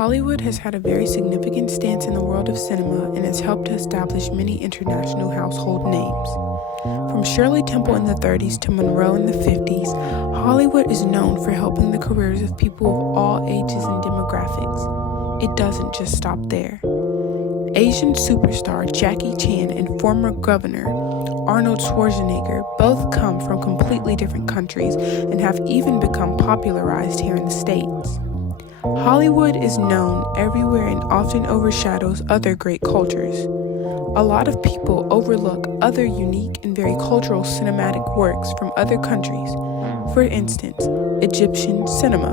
Hollywood has had a very significant stance in the world of cinema and has helped to establish many international household names. From Shirley Temple in the 30s to Monroe in the 50s, Hollywood is known for helping the careers of people of all ages and demographics. It doesn't just stop there. Asian superstar Jackie Chan and former governor Arnold Schwarzenegger both come from completely different countries and have even become popularized here in the States. Hollywood is known everywhere and often overshadows other great cultures. A lot of people overlook other unique and very cultural cinematic works from other countries. For instance, Egyptian cinema.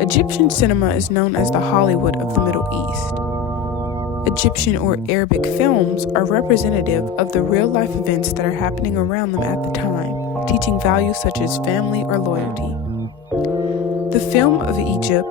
Egyptian cinema is known as the Hollywood of the Middle East. Egyptian or Arabic films are representative of the real-life events that are happening around them at the time, teaching values such as family or loyalty. The film of Egypt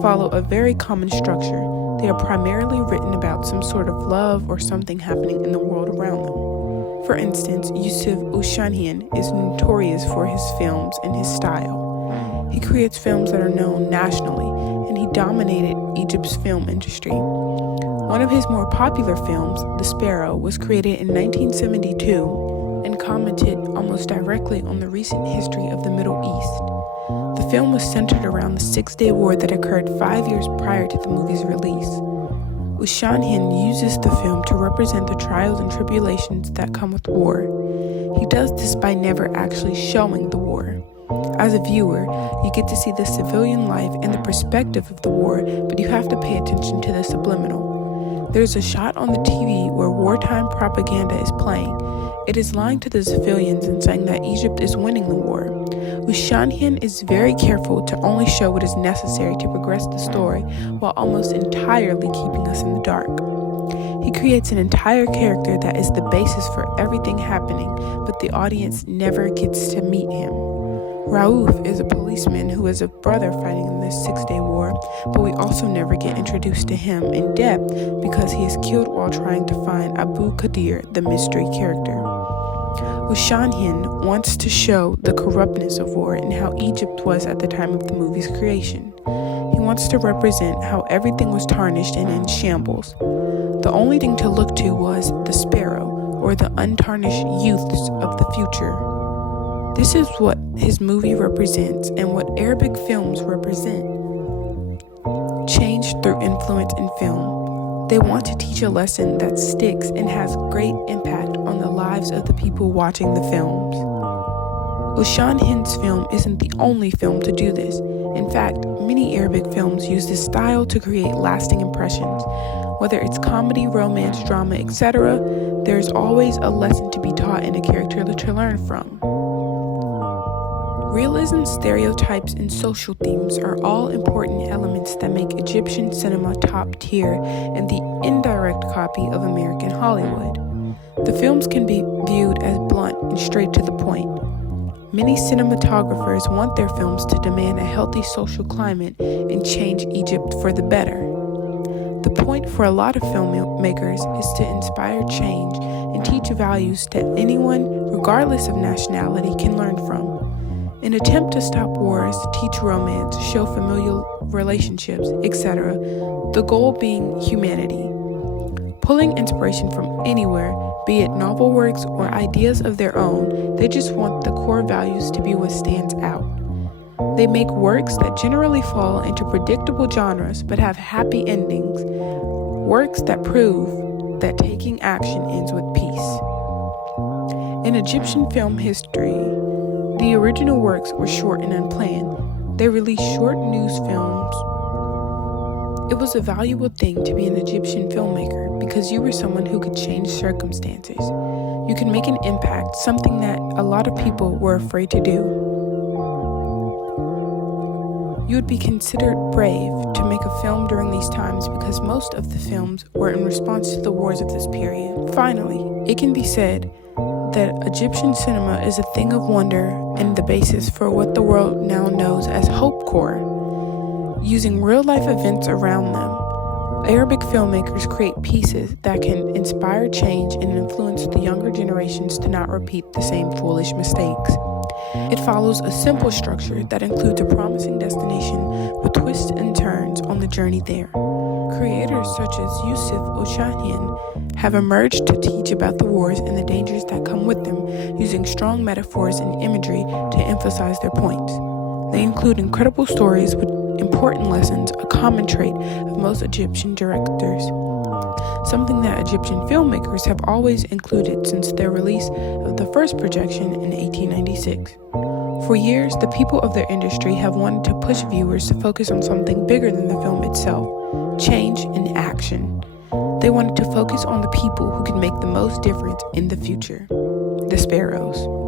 follow a very common structure. They are primarily written about some sort of love or something happening in the world around them. For instance, Yusuf Ushanhian is notorious for his films and his style. He creates films that are known nationally, and he dominated Egypt's film industry. One of his more popular films, The Sparrow, was created in 1972 and commented almost directly on the recent history of the Middle East. The film was centered around the Six-Day War that occurred 5 years prior to the movie's release. Ushanhian uses the film to represent the trials and tribulations that come with war. He does this by never actually showing the war. As a viewer, you get to see the civilian life and the perspective of the war, but you have to pay attention to the subliminal. There's a shot on the TV where wartime propaganda is playing. It is lying to the civilians and saying that Egypt is winning the war. Ushanhian is very careful to only show what is necessary to progress the story while almost entirely keeping us in the dark. He creates an entire character that is the basis for everything happening, but the audience never gets to meet him. Raouf is a policeman who is a brother fighting in this Six-Day War, but we also never get introduced to him in depth because he is killed while trying to find Abu Qadir, the mystery character. Ushanhian wants to show the corruptness of war and how Egypt was at the time of the movie's creation. He wants to represent how everything was tarnished and in shambles. The only thing to look to was the Sparrow, or the untarnished youths of the future. This is what his movie represents and what Arabic films represent. Change through influence in film. They want to teach a lesson that sticks and has great impact on the lives of the people watching the films. Ushanhian's film isn't the only film to do this. In fact, many Arabic films use this style to create lasting impressions. Whether it's comedy, romance, drama, etc., there's always a lesson to be taught and a character to learn from. Realism, stereotypes, and social themes are all important elements that make Egyptian cinema top tier and the indirect copy of American Hollywood. The films can be viewed as blunt and straight to the point. Many cinematographers want their films to demand a healthy social climate and change Egypt for the better. The point for a lot of filmmakers is to inspire change and teach values that anyone, regardless of nationality, can learn from. An attempt to stop wars, teach romance, show familial relationships, etc., the goal being humanity. Pulling inspiration from anywhere, be it novel works or ideas of their own, they just want the core values to be what stands out. They make works that generally fall into predictable genres but have happy endings, works that prove that taking action ends with peace. In Egyptian film history, the original works were short and unplanned. They released short news films. It was a valuable thing to be an Egyptian filmmaker because you were someone who could change circumstances. You could make an impact, something that a lot of people were afraid to do. You would be considered brave to make a film during these times because most of the films were in response to the wars of this period. Finally, it can be said that Egyptian cinema is a thing of wonder and the basis for what the world now knows as hopecore. Using real-life events around them, Arabic filmmakers create pieces that can inspire change and influence the younger generations to not repeat the same foolish mistakes. It follows a simple structure that includes a promising destination with twists and turns on the journey there. Creators such as Yusuf Oshanian have emerged to teach about the wars and the dangers that come with them, using strong metaphors and imagery to emphasize their points. They include incredible stories with important lessons, a common trait of most Egyptian directors, something that Egyptian filmmakers have always included since their release of the first projection in 1896. For years, the people of their industry have wanted to push viewers to focus on something bigger than the film itself, change and action. They wanted to focus on the people who could make the most difference in the future, the Sparrows.